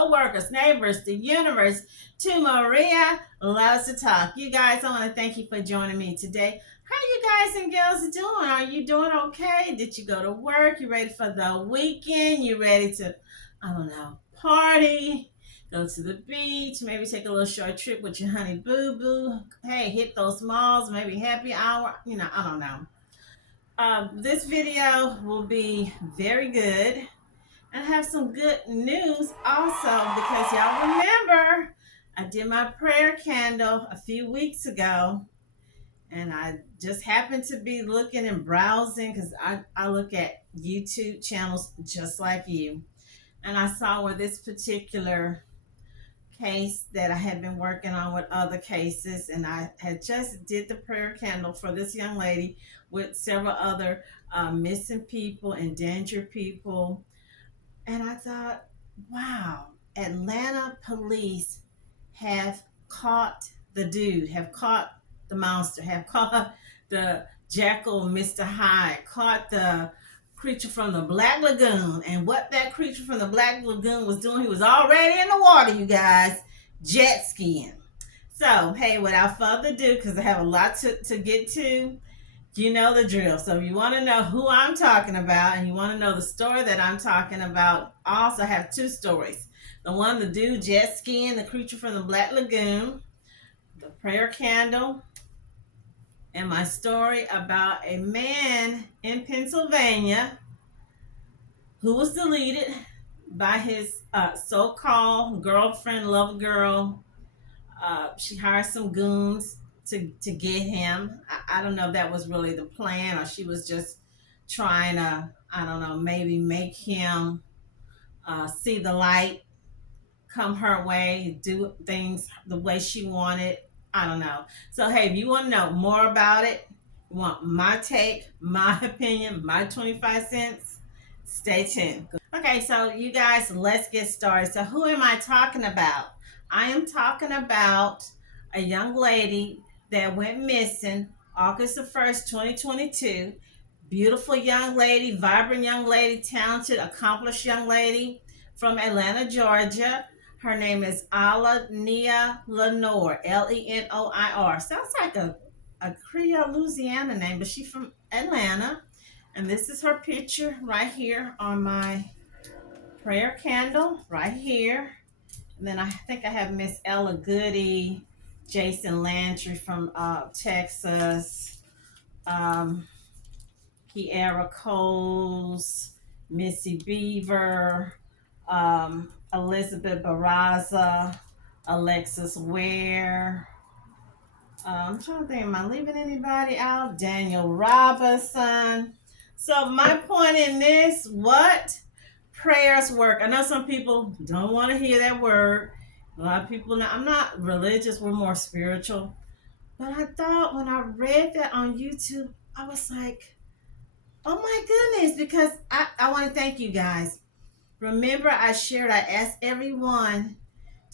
co-workers, neighbors, the universe, to Maria loves to talk. You guys, I want to thank you for joining me today. How you guys and girls doing? Are you doing okay? Did you go to work? You ready for the weekend? You ready to, I don't know, party? Go to the beach, maybe take a little short trip with your honey boo boo. Hey, hit those malls, maybe happy hour. I don't know. This video will be very good and have some good news also because y'all remember I did my prayer candle a few weeks ago and I just happened to be looking and browsing because I look at YouTube channels just like you. And I saw where this particular case that I had been working on with other cases, and I had just did the prayer candle for this young lady with several other missing people, endangered people. And I thought, wow, Atlanta police have caught the dude, have caught the monster, have caught the jackal, Mr. Hyde, caught the creature from the Black Lagoon. And what that creature from the Black Lagoon was doing, he was already in the water, you guys, jet skiing. So, hey, without further ado, because I have a lot to get to, you know the drill. So if you want to know who I'm talking about and you want to know the story that I'm talking about, I also have two stories. The one, the dude jet skiing, the creature from the Black Lagoon, the prayer candle, and my story about a man in Pennsylvania who was deleted by his so-called girlfriend, love girl. She hired some goons to get him. I don't know if that was really the plan or she was just trying to, I don't know, maybe make him see the light, come her way, do things the way she wanted. I don't know. So, hey, if you want to know more about it, you want my take, my opinion, my 25 cents, stay tuned. Okay, so you guys, let's get started. So, who am I talking about? I am talking about a young lady that went missing August the 1st, 2022. Beautiful young lady, vibrant young lady, talented, accomplished young lady from Atlanta, Georgia. Her name is Allahnia Lenoir, Lenoir. Sounds like a Creole Louisiana name, but she's from Atlanta. And this is her picture right here on my prayer candle, right here. And then I think I have Miss Ella Goody, Jason Landry from Texas, Kiara Coles, Missy Beaver, Elizabeth Barraza, Alexis Ware. I'm trying to think, am I leaving anybody out? Daniel Robinson. So my point in this, what? Prayers work. I know some people don't want to hear that word. A lot of people, I'm not religious, we're more spiritual. But I thought when I read that on YouTube, I was like, oh my goodness, because I want to thank you guys. Remember, I asked everyone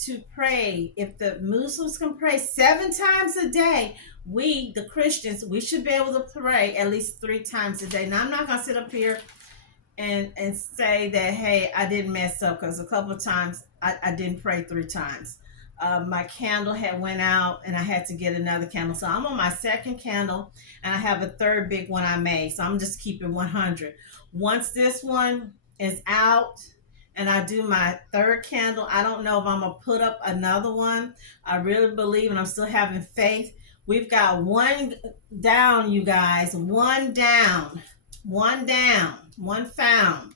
to pray. If the Muslims can pray 7 times a day, we, the Christians, we should be able to pray at least 3 times a day. Now, I'm not going to sit up here and say that, hey, I didn't mess up, because a couple of times I didn't pray 3 times. My candle had went out and I had to get another candle. So I'm on my second candle and I have a third big one I made. So I'm just keeping 100. Once this one is out and I do my third candle, I don't know if I'm going to put up another one. I really believe, and I'm still having faith. We've got one down, you guys. One down. One down. One found.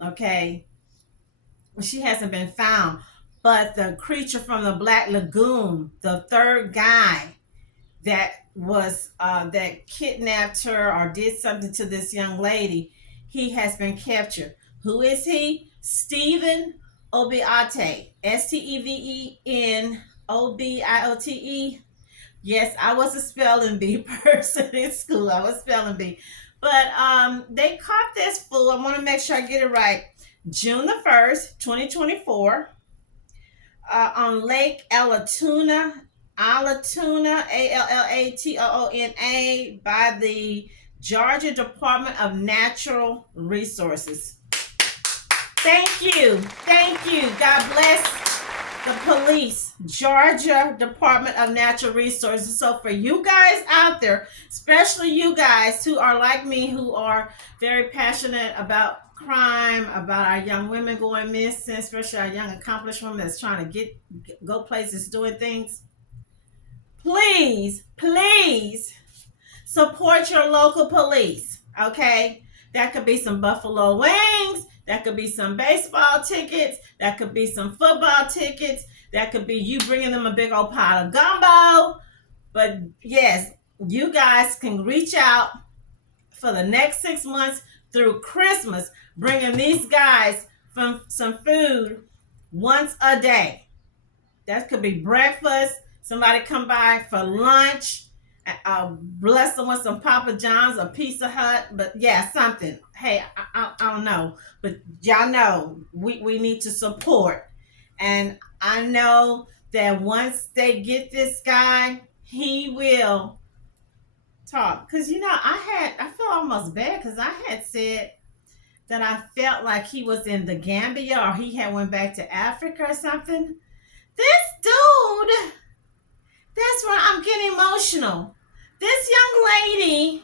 Okay. She hasn't been found. But the creature from the Black Lagoon, the third guy that was that kidnapped her or did something to this young lady, he has been captured. Who is he? Steven Oboite. Steven Obiote. Yes, I was a spelling bee person in school. I was spelling bee. But they caught this fool. I want to make sure I get it right. June the 1st, 2024. On Lake Allatoona, Allatoona, Allatoona, by the Georgia Department of Natural Resources. Thank you. Thank you. God bless the police, Georgia Department of Natural Resources. So for you guys out there, especially you guys who are like me, who are very passionate about crime, about our young women going missing, especially our young accomplished women that's trying to go places doing things, please, please support your local police. Okay, that could be some buffalo wings, that could be some baseball tickets, that could be some football tickets, that could be you bringing them a big old pot of gumbo. But yes, you guys can reach out for the next 6 months through Christmas, bringing these guys from some food once a day. That could be breakfast. Somebody come by for lunch. Bless them with some Papa John's or Pizza Hut. But yeah, something. Hey, I don't know. But y'all know we need to support. And I know that once they get this guy, he will talk. Because, I feel almost bad because I had said that I felt like he was in the Gambia or he had went back to Africa or something. This dude, that's where I'm getting emotional. This young lady,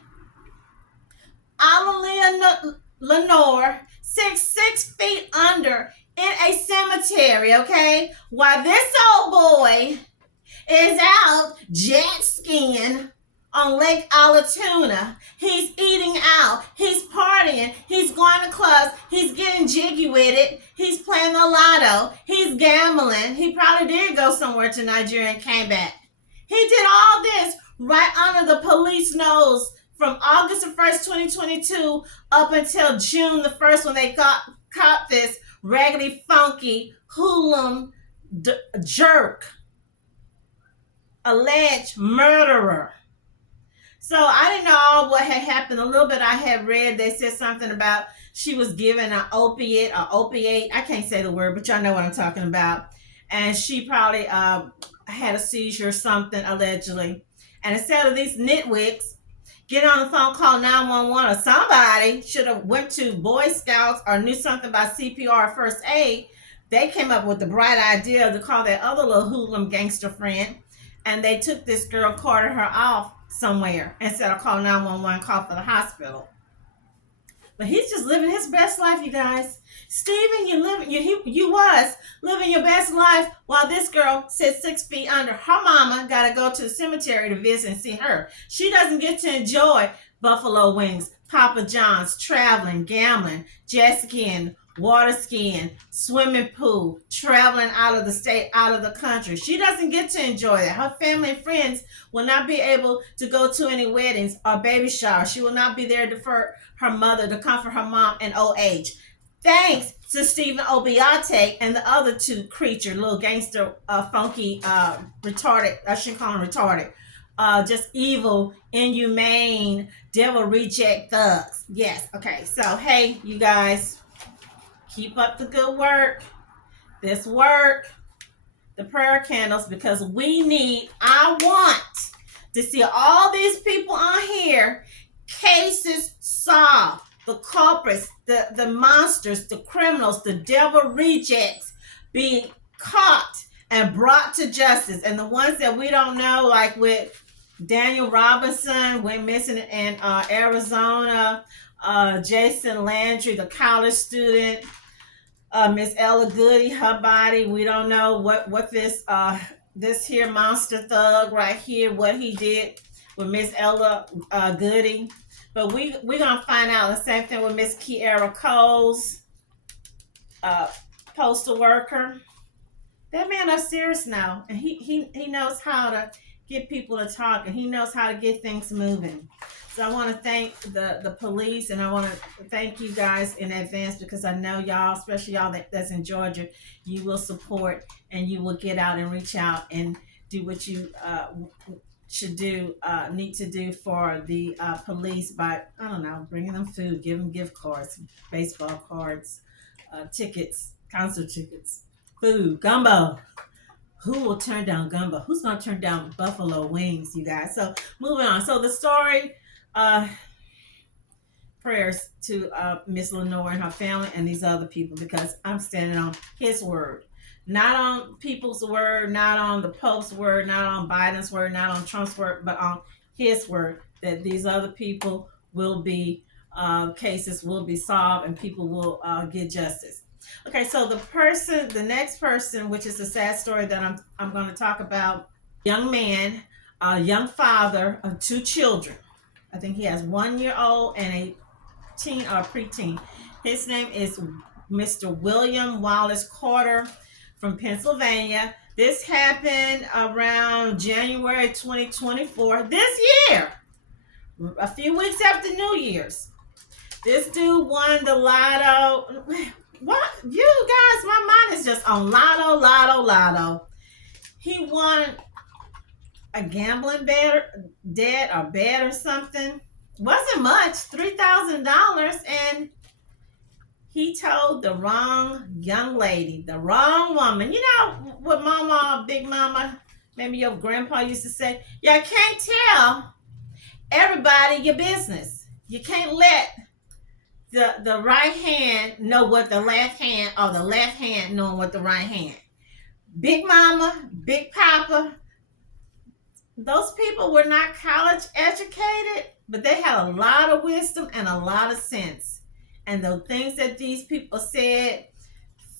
Allahnia Lenoir, 6 feet under in a cemetery, okay? While this old boy is out jet skiing on Lake Alatoona. He's eating out. He's partying. He's going to clubs. He's getting jiggy with it. He's playing the lotto. He's gambling. He probably did go somewhere to Nigeria and came back. He did all this right under the police nose from August the 1st, 2022 up until June the 1st when they caught this raggedy, funky, hoodlum jerk, alleged murderer. So I didn't know all what had happened. A little bit I had read. They said something about she was given an opiate or opiate. I can't say the word, but y'all know what I'm talking about. And she probably had a seizure or something, allegedly. And instead of these nitwicks getting on the phone, call 911, or somebody should have went to Boy Scouts or knew something about CPR or first aid, they came up with the bright idea to call their other little hoodlum gangster friend. And they took this girl, carted her off somewhere instead of call 911, call for the hospital. But he's just living his best life, you guys. Steven, you was living your best life while this girl sits 6 feet under. Her mama got to go to the cemetery to visit and see her. She doesn't get to enjoy buffalo wings, Papa John's, traveling, gambling, jet skiing, water skiing, swimming pool, traveling out of the state, out of the country. She doesn't get to enjoy that. Her family and friends will not be able to go to any weddings or baby showers. She will not be there for her mother, to comfort her mom in old age. Thanks to Steven Oboite and the other two creature, little gangster, funky, retarded, I shouldn't call him retarded, just evil, inhumane, devil reject thugs. Yes, okay. So, hey, you guys, keep up the good work. This work, the prayer candles, because I want to see all these people on here, cases solved, the culprits, the monsters, the criminals, the devil rejects being caught and brought to justice. And the ones that we don't know, like with Daniel Robinson, went missing in Arizona, Jason Landry, the college student, Miss Ella Goody, her body, we don't know what this here monster thug right here, what he did with Miss Ella Goody. But we're going to find out. The same thing with Miss Kiara Coles, postal worker. That man upstairs now, and he knows how to get people to talk, and he knows how to get things moving. So I want to thank the police, and I want to thank you guys in advance, because I know y'all, especially y'all that's in Georgia, you will support and you will get out and reach out and do what you need to do for the police by, I don't know, bringing them food, giving them gift cards, baseball cards, tickets, concert tickets, food, gumbo. Who will turn down gumbo? Who's going to turn down buffalo wings, you guys? So moving on. So the story, prayers to Miss Lenoir and her family and these other people, because I'm standing on his word. Not on people's word, not on the Pope's word, not on Biden's word, not on Trump's word, but on his word, that these other people will be, cases will be solved and people will get justice. Okay, so the next person, which is a sad story that I'm going to talk about, young man, a young father of two children. I think he has 1 year old and a teen or preteen. His name is Mr. William Wallace Carter from Pennsylvania. This happened around January 2024, this year, a few weeks after New Year's. This dude won the lotto. What? You guys, my mind is just on lotto, lotto, lotto. He won a gambling debt or bet or something. Wasn't much, $3,000, and he told the wrong young lady, the wrong woman. You know what mama, big mama, maybe your grandpa used to say, you can't tell everybody your business. You can't let the right hand know what the left hand, or the left hand knowing what the right hand. Big mama, big papa, those people were not college educated, but they had a lot of wisdom and a lot of sense. And the things that these people said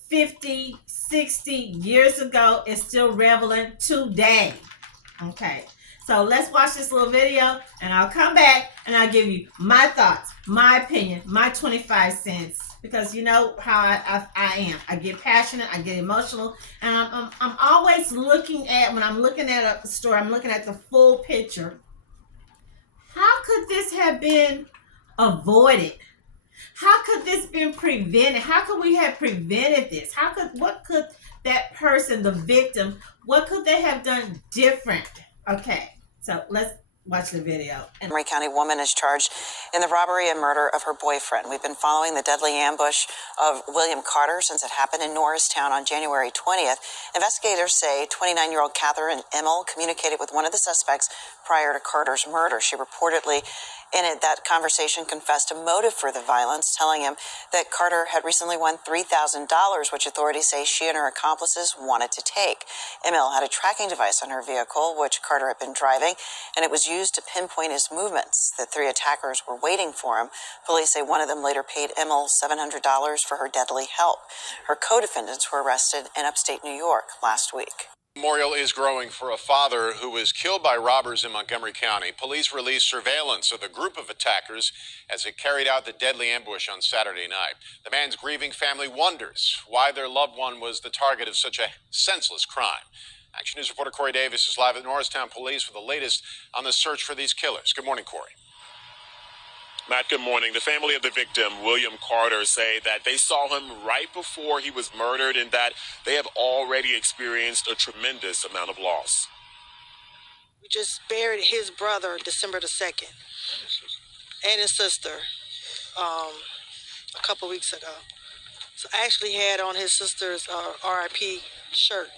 50, 60 years ago is still relevant today. Okay, so let's watch this little video and I'll come back and I'll give you my thoughts, my opinion, my 25 cents. Because you know how I am. I get passionate, I get emotional, and I'm always looking at, when I'm looking at a story, I'm looking at the full picture. How could this have been avoided? How could this been prevented? How could we have prevented this? What could that person, the victim, what could they have done different? Okay, so let's watch the video. Montgomery County woman is charged in the robbery and murder of her boyfriend. We've been following the deadly ambush of William Carter since it happened in Norristown on January 20th. Investigators say 29-year-old Katherine Emel communicated with one of the suspects prior to Carter's murder. She reportedly, in that conversation, confessed a motive for the violence, telling him that Carter had recently won $3,000, which authorities say she and her accomplices wanted to take. Emel had a tracking device on her vehicle, which Carter had been driving, and it was used to pinpoint his movements. The three attackers were waiting for him. Police say one of them later paid Emel $700 for her deadly help. Her co-defendants were arrested in upstate New York last week. Memorial is growing for a father who was killed by robbers in Montgomery County. Police released surveillance of a group of attackers as it carried out the deadly ambush on Saturday night. The man's grieving family wonders why their loved one was the target of such a senseless crime. Action News reporter Corey Davis is live at Norristown Police with the latest on the search for these killers. Good morning, Corey. Matt, good morning. The family of the victim, William Carter, say that they saw him right before he was murdered and that they have already experienced a tremendous amount of loss. We just buried his brother December the 2nd and his sister a couple weeks ago. So I actually had on his sister's RIP shirt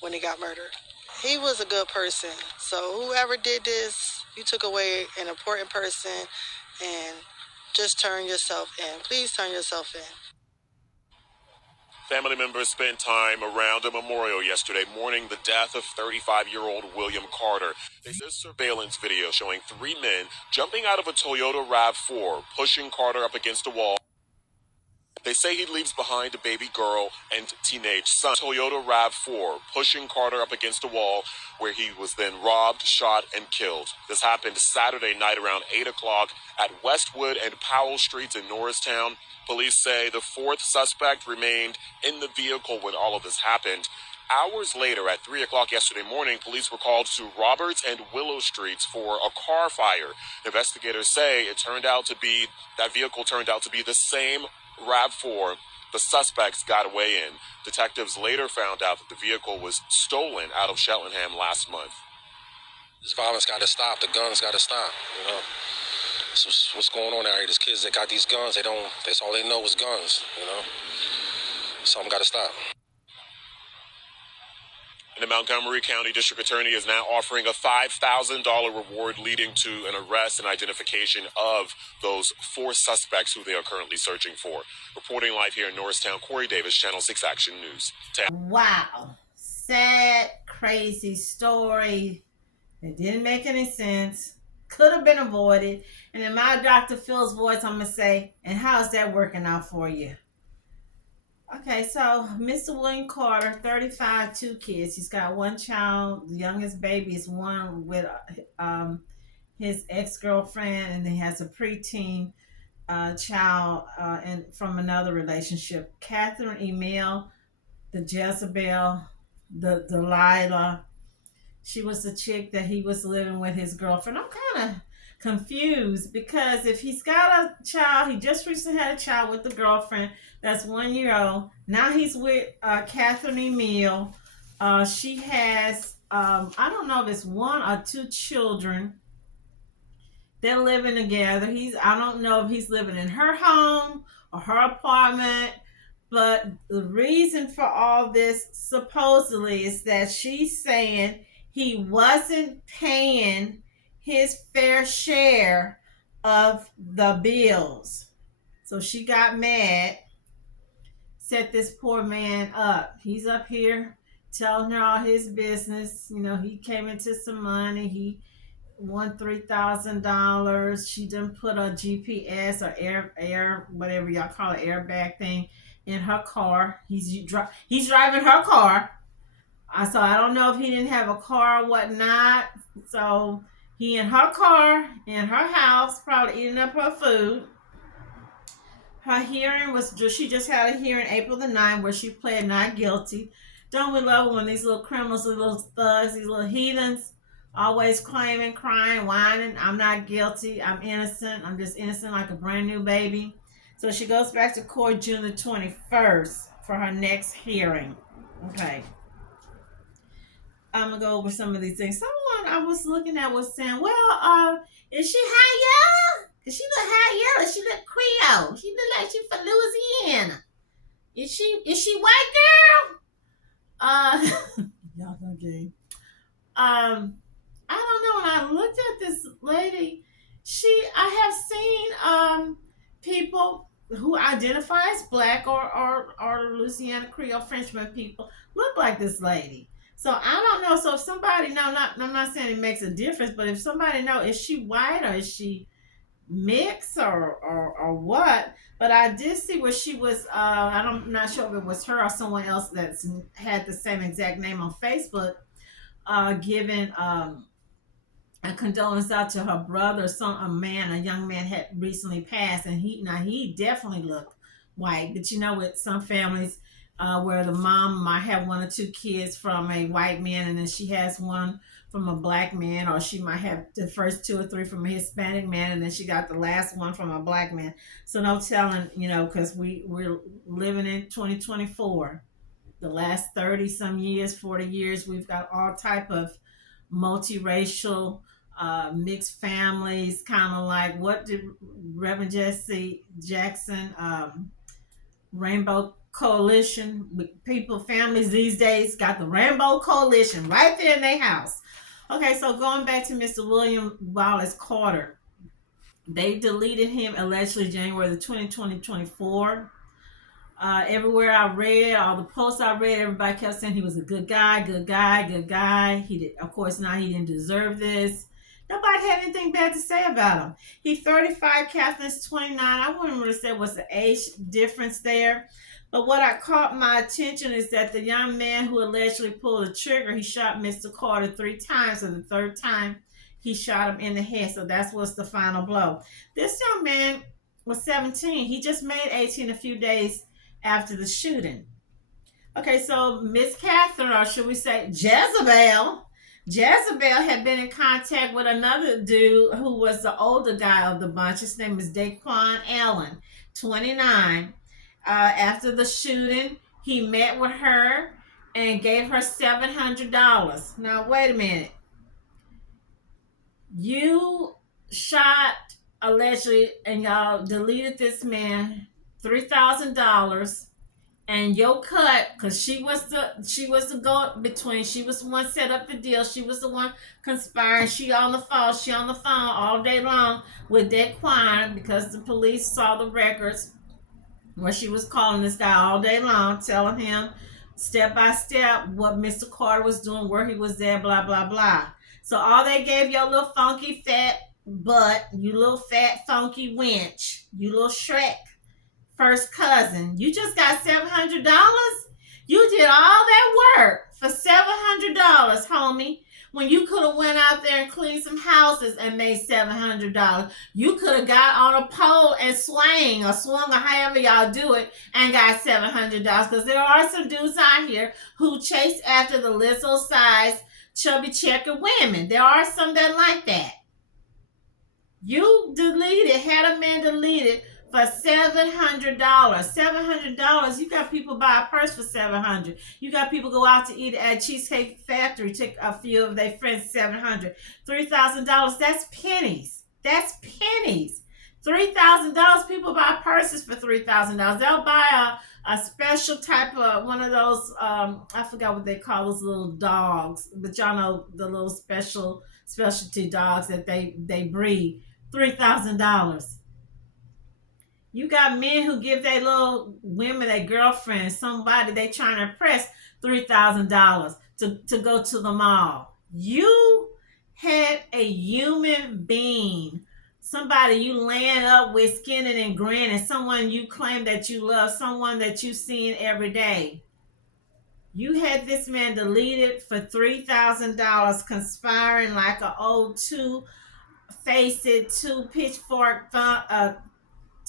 when he got murdered. He was a good person. So whoever did this, you took away an important person, and just turn yourself in. Please turn yourself in. Family members spent time around a memorial yesterday mourning the death of 35-year-old William Carter. There's surveillance video showing three men jumping out of a Toyota RAV4, pushing Carter up against a wall. They say he leaves behind a baby girl and teenage son. Toyota RAV4 pushing Carter up against a wall where he was then robbed, shot, and killed. This happened Saturday night around 8 o'clock at Westwood and Powell Streets in Norristown. Police say the fourth suspect remained in the vehicle when all of this happened. Hours later, at 3 o'clock yesterday morning, police were called to Roberts and Willow Streets for a car fire. Investigators say that vehicle turned out to be the same RAV4 the suspects got away in. Detectives later found out that the vehicle was stolen out of Cheltenham last month. This violence got to stop. The guns got to stop. You know, this what's going on out here. These kids that got these guns, that's all they know is guns. You know, something got to stop. An Montgomery County District Attorney is now offering a $5,000 reward leading to an arrest and identification of those 4 suspects who they are currently searching for. Reporting live here in Norristown, Corey Davis, Channel 6 Action News. Wow. Sad, crazy story. It didn't make any sense. Could have been avoided. And in my Dr. Phil's voice, I'm going to say, and how's that working out for you? Okay, so Mr. William Carter, 35, 2 kids. He's got 1 child. The youngest baby is one with his ex-girlfriend, and he has a preteen child and from another relationship. Katherine Emel, the Jezebel, the Delilah. She was the chick that he was living with his girlfriend. I'm kind of confused because if he's got a child, he just recently had a child with the girlfriend that's 1 year old. Now he's with Katherine Emel. She has, I don't know if it's 1 or 2 children. They're living together. I don't know if he's living in her home or her apartment. But the reason for all this supposedly is that she's saying he wasn't paying his fair share of the bills. So she got mad, set this poor man up. He's up here telling her all his business. You know, he came into some money. He won $3,000. She didn't put a GPS or air whatever y'all call it, airbag thing in her car. He's driving her car. So I don't know if he didn't have a car or whatnot. So he in her car, in her house, probably eating up her food. Her hearing she just had a hearing April the 9th where she pled not guilty. Don't we love it when these little criminals, these little thugs, these little heathens, always claiming, crying, whining, I'm not guilty, I'm innocent, I'm just innocent like a brand new baby. So she goes back to court June the 21st for her next hearing. Okay. I'm going to go over some of these things. Someone I was looking at was saying, well, is she high yellow? Because she look high yellow. She look Creole. She look like she from Louisiana. Is she white girl? Y'all okay. I don't know. When I looked at this lady, I have seen people who identify as black or Louisiana Creole Frenchman people look like this lady. So I don't know. So if somebody know, I'm not saying it makes a difference, but if somebody know, is she white or is she mixed or what? But I did see where she was. I'm not sure if it was her or someone else that's had the same exact name on Facebook, giving a condolence out to her brother. A young man had recently passed, and he definitely looked white. But you know, with some families, where the mom might have 1 or 2 kids from a white man, and then she has 1 from a black man, or she might have the first 2 or 3 from a Hispanic man, and then she got the last 1 from a black man. So no telling, you know, because we're living in 2024. The last 30 some years, 40 years, we've got all type of multiracial, mixed families, kind of like what did Reverend Jesse Jackson, Rainbow Coalition, families these days got the Rainbow Coalition right there in their house. Okay, so going back to Mr. William Wallace Carter, they deleted him allegedly January the 2024. Everywhere I read, all the posts I read, everybody kept saying he was a good guy. He did, of course, now he didn't deserve this. Nobody had anything bad to say about him. He's 35, Catherine's 29. I wouldn't really say what's the age difference there. But what caught my attention is that the young man who allegedly pulled the trigger, he shot Mr. Carter 3 times, and the 3rd time he shot him in the head. So that was the final blow. This young man was 17. He just made 18 a few days after the shooting. Okay, so Miss Catherine, or should we say Jezebel had been in contact with another dude who was the older guy of the bunch. His name is Daquan Allen, 29. After the shooting, he met with her and gave her $700. Now, wait a minute. You shot allegedly, and y'all deleted this man $3,000, and your cut, because she was the go between. She was the one set up the deal. She was the one conspiring. She on the phone all day long with Daquan, because the police saw the records where she was calling this guy all day long, telling him step by step what Mr. Carter was doing, where he was there, blah blah blah. So all they gave your little funky fat butt, you little fat funky wench, you little Shrek first cousin, you just got $700. You did all that work for $700, homie. When you could have went out there and cleaned some houses and made $700. You could have got on a pole and swung or however y'all do it and got $700. Because there are some dudes out here who chase after the Lizzo size chubby checker women. There are some that like that. You had a man deleted for $700. $700. You got people buy a purse for $700. You got people go out to eat at Cheesecake Factory, take a few of their friends, $700. $3,000. That's pennies. That's pennies. $3,000. People buy purses for $3,000. They'll buy a special type of one of those. I forgot what they call those little dogs, but y'all know the little specialty dogs that they breed. $3,000. You got men who give their little women, their girlfriends, somebody they trying to impress, $3,000 to go to the mall. You had a human being, somebody you laying up with, skinning and grinning, someone you claim that you love, someone that you seen every day. You had this man deleted for $3,000, conspiring like an old two-faced, two-pitchfork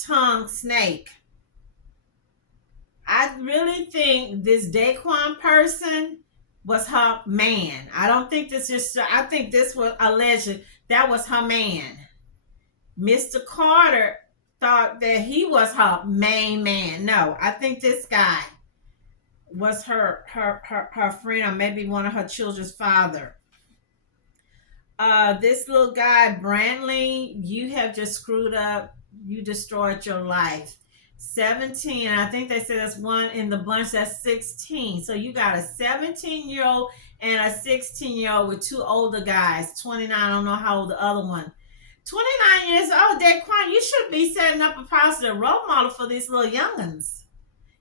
tongue snake. I really think this Daquan person was her man. I don't think I think this was alleged. That was her man. Mr. Carter thought that he was her main man. No, I think this guy was her friend, or maybe one of her children's father. This little guy, Brantley, you have just screwed up. You destroyed your life. 17, I think they said that's one in the bunch, that's 16. So you got a 17-year-old and a 16-year-old with two older guys. 29, I don't know how old the other one. 29 years old, Daquan, you should be setting up a positive role model for these little youngins.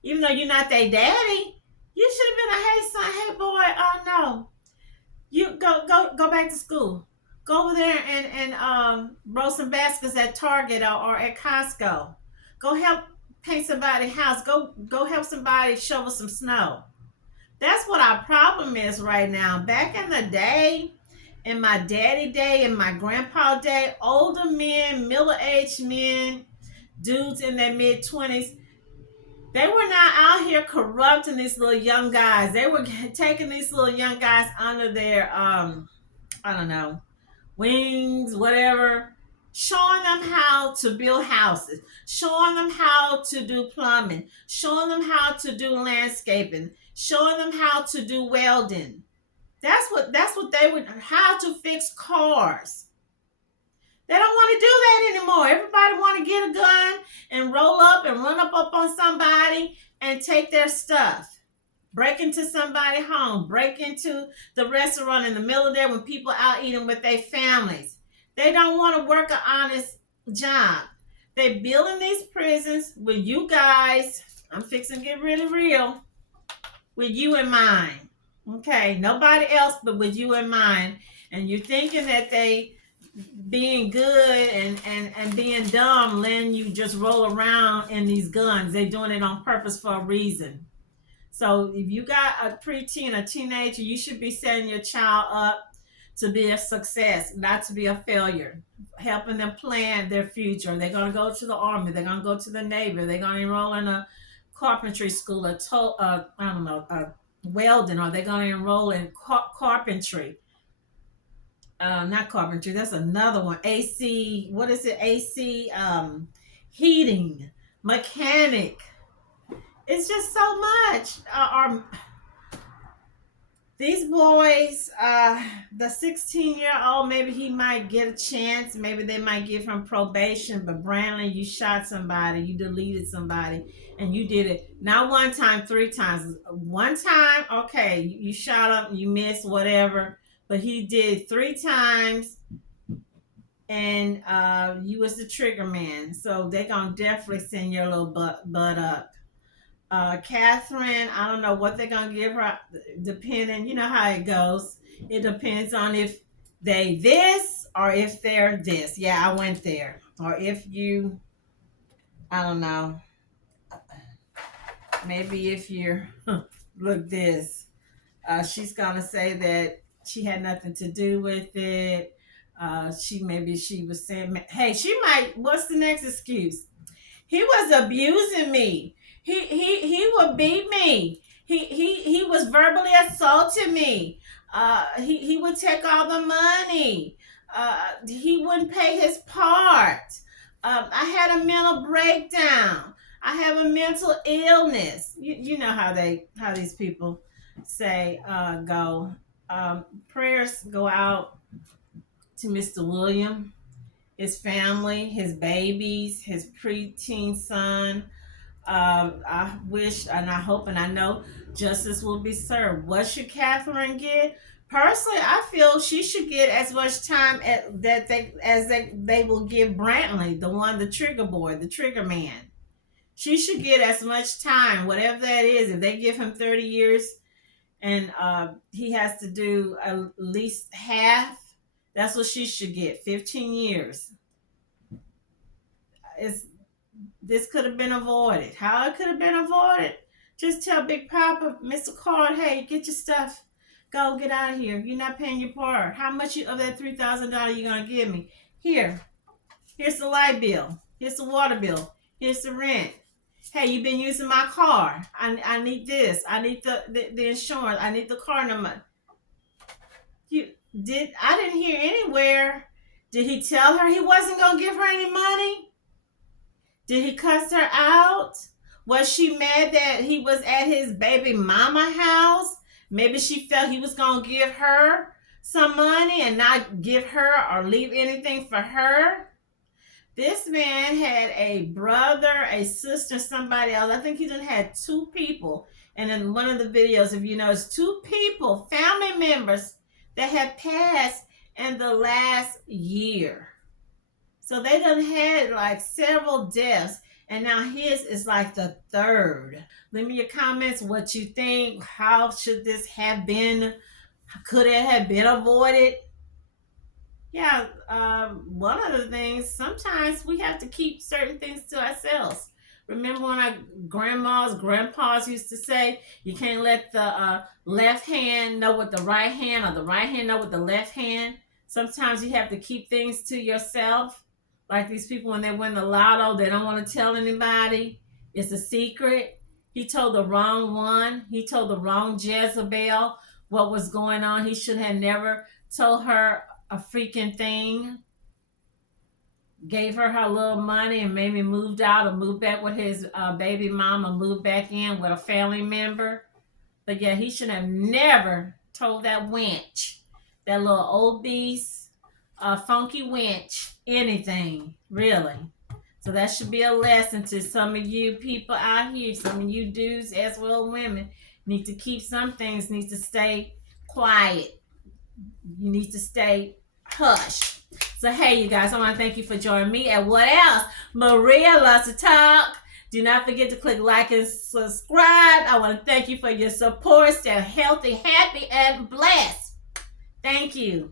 Even though you're not their daddy, you should have been a, hey son, hey boy, no. You go back to school. Go over there and roll some baskets at Target or at Costco. Go help paint somebody's house. Go help somebody shovel some snow. That's what our problem is right now. Back in the day, in my daddy day, in my grandpa day, older men, middle-aged men, dudes in their mid-20s, they were not out here corrupting these little young guys. They were taking these little young guys under their, I don't know, wings, whatever, showing them how to build houses, showing them how to do plumbing, showing them how to do landscaping, showing them how to do welding. That's what they would, how to fix cars. They don't want to do that anymore. Everybody want to get a gun and roll up and run up on somebody and take their stuff. Break into somebody's home, break into the restaurant in the middle of the day when people out eating with their families. They don't want to work an honest job. They building these prisons with you guys. I'm fixing to get really real. With you in mind. Okay, nobody else but with you in mind. And you're thinking that they being good and being dumb, letting you just roll around in these guns. They're doing it on purpose for a reason. So if you got a preteen, a teenager, you should be setting your child up to be a success, not to be a failure. Helping them plan their future. They're going to go to the Army. They're going to go to the Navy. They're going to enroll in a carpentry school, welding, or they're going to enroll in carpentry. Not carpentry, that's another one. AC, what is it? AC, heating, mechanic. It's just so much. These boys, the 16-year-old, maybe he might get a chance. Maybe they might give him probation. But Brantley, you shot somebody. You deleted somebody. and you did it not one time, 3 times. One time, okay, you shot him, you missed, whatever. But he did 3 times, and you was the trigger man. So they gonna definitely send your little butt up. Katherine, I don't know what they're gonna give her, depending. You know how it goes. It depends on if they this or if they're this. Yeah, I went there. Or if you, I don't know. Maybe if you're look this. She's gonna say that she had nothing to do with it. She was saying, hey, she might. What's the next excuse? He was abusing me. He would beat me. He was verbally assaulting me. He would take all the money. He wouldn't pay his part. I had a mental breakdown. I have a mental illness. You know how these people say go. Prayers go out to Mr. William, his family, his babies, his preteen son. I wish and I hope and I know justice will be served. What should Katherine get? Personally, I feel she should get as much time as they will give Brantley, the trigger boy, the trigger man. She should get as much time, whatever that is. If they give him 30 years and he has to do at least half, that's what she should get, 15 years. This could have been avoided. How it could have been avoided? Just tell Big Papa, Mr. Card, hey, get your stuff. Go, get out of here. You're not paying your part. How much of that $3,000 you going to give me? Here's the light bill. Here's the water bill. Here's the rent. Hey, you've been using my car. I need this. I need the insurance. I need the car number. I didn't hear anywhere. Did he tell her he wasn't going to give her any money? Did he cuss her out? Was she mad that he was at his baby mama house? Maybe she felt he was going to give her some money and not give her or leave anything for her. This man had a brother, a sister, somebody else. I think he done had 2 people. And in one of the videos, if you notice, 2 people, family members that have passed in the last year. So they done had like several deaths, and now his is like the 3rd. Leave me your comments, what you think. How should this have been? Could it have been avoided? Yeah, one of the things, sometimes we have to keep certain things to ourselves. Remember when our grandpas used to say, you can't let the left hand know what the right hand or the right hand know what the left hand. Sometimes you have to keep things to yourself. Like these people, when they win the lotto, they don't want to tell anybody. It's a secret. He told the wrong one. He told the wrong Jezebel what was going on. He should have never told her a freaking thing. Gave her her little money and maybe moved out or moved back with his baby mama, moved back in with a family member. But yeah, he should have never told that wench, that little old beast, funky wench, anything, really. So that should be a lesson to some of you people out here, some of you dudes as well women. Need to keep some things, need to stay quiet. You need to stay hush. So hey, you guys, I want to thank you for joining me. And what else? Maria loves to talk. Do not forget to click like and subscribe. I want to thank you for your support. Stay healthy, happy, and blessed. Thank you.